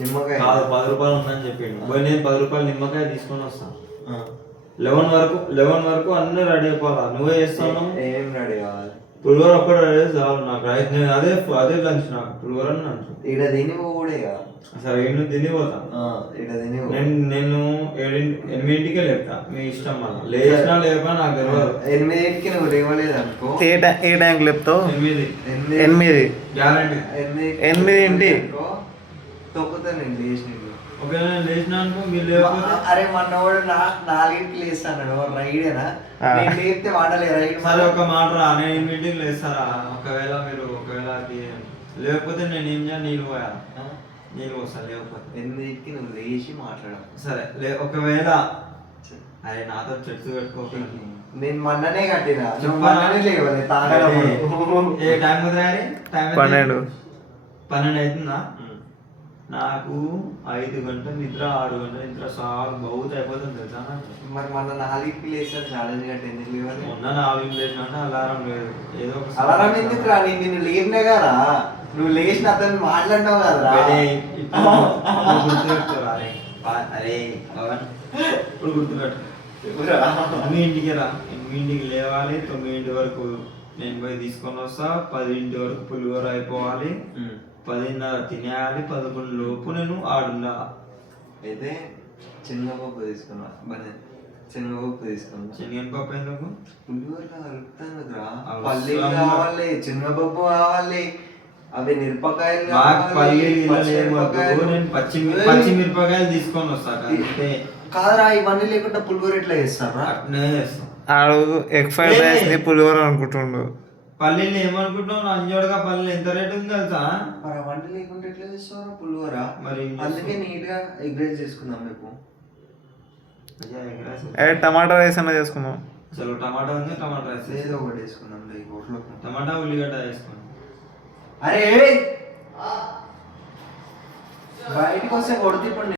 నిమ్మకాయ కాదు 10 రూపాయలు ఉందని చెప్పిండు. పోయి నేను 10 రూపాయలు నిమ్మకాయ తీసుకొని వస్తాను. 11 వరకు అన్నీ రెడీ అయిపోవాలా. నువ్వే చేస్తాను. ఏం రెడీ కావాలి? పులిహోర ఒక్కటి రెడీ చేసి చాలు నాకు. నేను అదే లంచ్ నాకు పులిహోర లంచ్. ఇక్కడ తిని కూడా సరే నేను తినిపోతా. ఇక్కడ తిని నేను 8కే లేపుతా. మీ ఇష్టం మళ్ళీ లేచినా లేపా నాకు తెలియదు. 8కి నువ్వు లేవలేదు అనుకో. ఏ టైంకి లేపుతావు? 8 గ్యారంటీ. 8 తొక్కుతా నేను లేచిన. ఒకవేళ నేను లేచినా అనుకో మీరు లేకపోతే. అరే మన వాడు 4కి లేస్తాను రైడేనా? నేను లేపితే వాడలే రైడ్. సరే ఒక మాట రా, నేను 8కి లేస్తారా? ఒకవేళ లేకపోతే నేను ఏం చేయాలి? నీళ్ళు పోయాలి. నీళ్ళు పోస్తా. లేకపోతే 8కి నువ్వు లేచి మాట్లాడాలి. సరే ఒకవేళ అరే నాతో చెట్టు పెట్టుకోకండి. నేను మొన్ననే కట్టినా. మొన్ననే లేవాలి తాగడం. ఏ టైం కుదిరాలి? 12 అవుతుందా? నాకు 5 గంటల నిద్ర 6 గంటల నిద్ర సాగు బహుత్ అయిపోతుంది తెలుసా. మరి మొన్న 4కి లేస్తారు ఛాలెంజ్ గంట ఎందుకు లేవాలి? మొన్న 4కి లేచినా అలారం లేదు. ఏదో ఒక అలారం ఎందుకు రా? నిన్ను లేపినా కదా. నువ్వు లేచిన అతను మాట్లాడినావు కదరా. గుర్తుపెట్టుకోరా. అరే ఇప్పుడు గుర్తుపెట్టు. మీ ఇంటికి రా. మీ ఇంటికి లేవాలి. 9 వరకు నేను పోయి తీసుకొని వస్తా. 10 వరకు పులిహోర అయిపోవాలి. 10:30 తినేయాలి. 11 లోపు నేను ఆడుండా. అయితే శనగపప్పు తీసుకున్నా. శనగపప్పు తీసుకున్నా. శనగపప్పు ఎందుకు? పులిహోర కలుపుతాను రా. పల్లీలు కావాలి, శనగపప్పు కావాలి, అవి మిరపకాయలు పచ్చిమిరపకాయలు తీసుకొని వస్తా. కాదురా, ఇవన్నీ లేకుండా పులిహోర ఎట్లా చేస్తారా? ఎగ్ ఫ్రైడ్ రైస్ ని పులిహోర అనుకుంటుండు. పల్లీలు ఏమనుకుంటున్నావు? అంజోడుగా పల్లీలు ఎంత రేటు ఉంది తెలుసా? మరి అవన్నీ లేకుండా ఎట్లా చేస్తారా పులిహోర? మరి అందుకే నీట్ గా ఎగ్ రైస్ చేసుకుందాం రేపు. టమాటా రైస్ అన్న చేసుకుందాం. చలో టమాటా ఉంది, టమాటా రైస్ ఏదో ఒకటి వేసుకుందాం. టమాటా ఉల్లిగడ్డ వేసుకుందాం. అరే బయటకు వస్తే కొడుతు ఇప్పుడు.